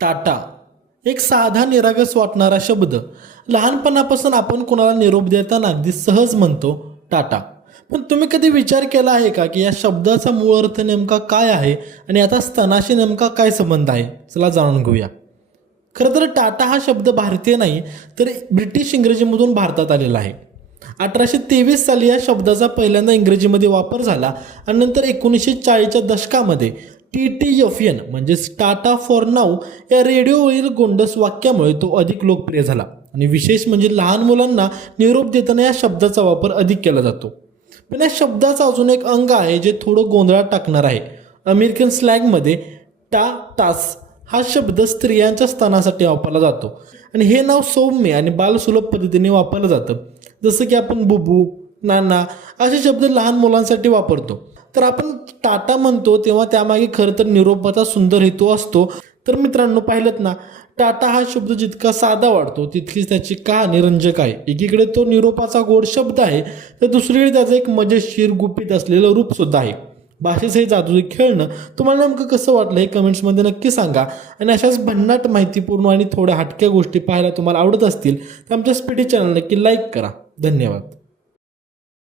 टाटा एक साधा निरागस वाटणारा शब्द. लहानपणापासून आपण कोणाला निरोप देताना अगदी सहज म्हणतो टाटा. पण तुम्ही कधी विचार केला आहे का की या शब्दाचा मूळ अर्थ नेमका काय आहे आणि आता स्तनाशी नेमका काय संबंध आहे? चला जाणून घेऊया. खरं तर टाटा हा शब्द भारतीय नाही तर ब्रिटिश इंग्रजीमधून भारतात आलेला आहे. 1823 साली या शब्दाचा पहिल्यांदा इंग्रजीमध्ये वापर झाला आणि नंतर 1940च्या दशकामध्ये TTFN म्हणजेच टाटा फॉर नाऊ या रेडिओवरील गोंडस वाक्यामुळे तो अधिक लोकप्रिय झाला. आणि विशेष म्हणजे लहान मुलांना निरोप देताना या शब्दाचा वापर अधिक केला जातो. पण या शब्दाचा अजून एक अंग आहे जे थोडं गोंधळात टाकणार आहे. अमेरिकन स्लँगमध्ये टास हा शब्द स्त्रियांच्या स्तनासाठी वापरला जातो आणि हे नाव सौम्य आणि बालसुलभ पद्धतीने वापरलं जातं. जसं की आपण बुबू, नाना असे शब्द लहान मुलांसाठी वापरतो. तर आपण टाटा म्हणतो तेव्हा त्यामागे खरं तर निरोपाचा सुंदर हेतू असतो. तर मित्रांनो, पाहिलं ना, टाटा हा शब्द जितका साधा वाटतो तितकीच त्याची कहाणी रंजक आहे. एकीकडे तो निरोपाचा गोड शब्द आहे तर दुसरीकडे त्याचं एक मजेशीर गुपित असलेलं रूपसुद्धा आहे. भाषेचं हे जादुई खेळणं तुम्हाला नेमकं कसं वाटलं हे कमेंट्समध्ये नक्की सांगा. आणि अशाच भन्नाट माहितीपूर्ण आणि थोड्या हटक्या गोष्टी पाहायला तुम्हाला आवडत असतील तर आमच्या स्पीडी चॅनल नक्की लाईक करा. धन्यवाद.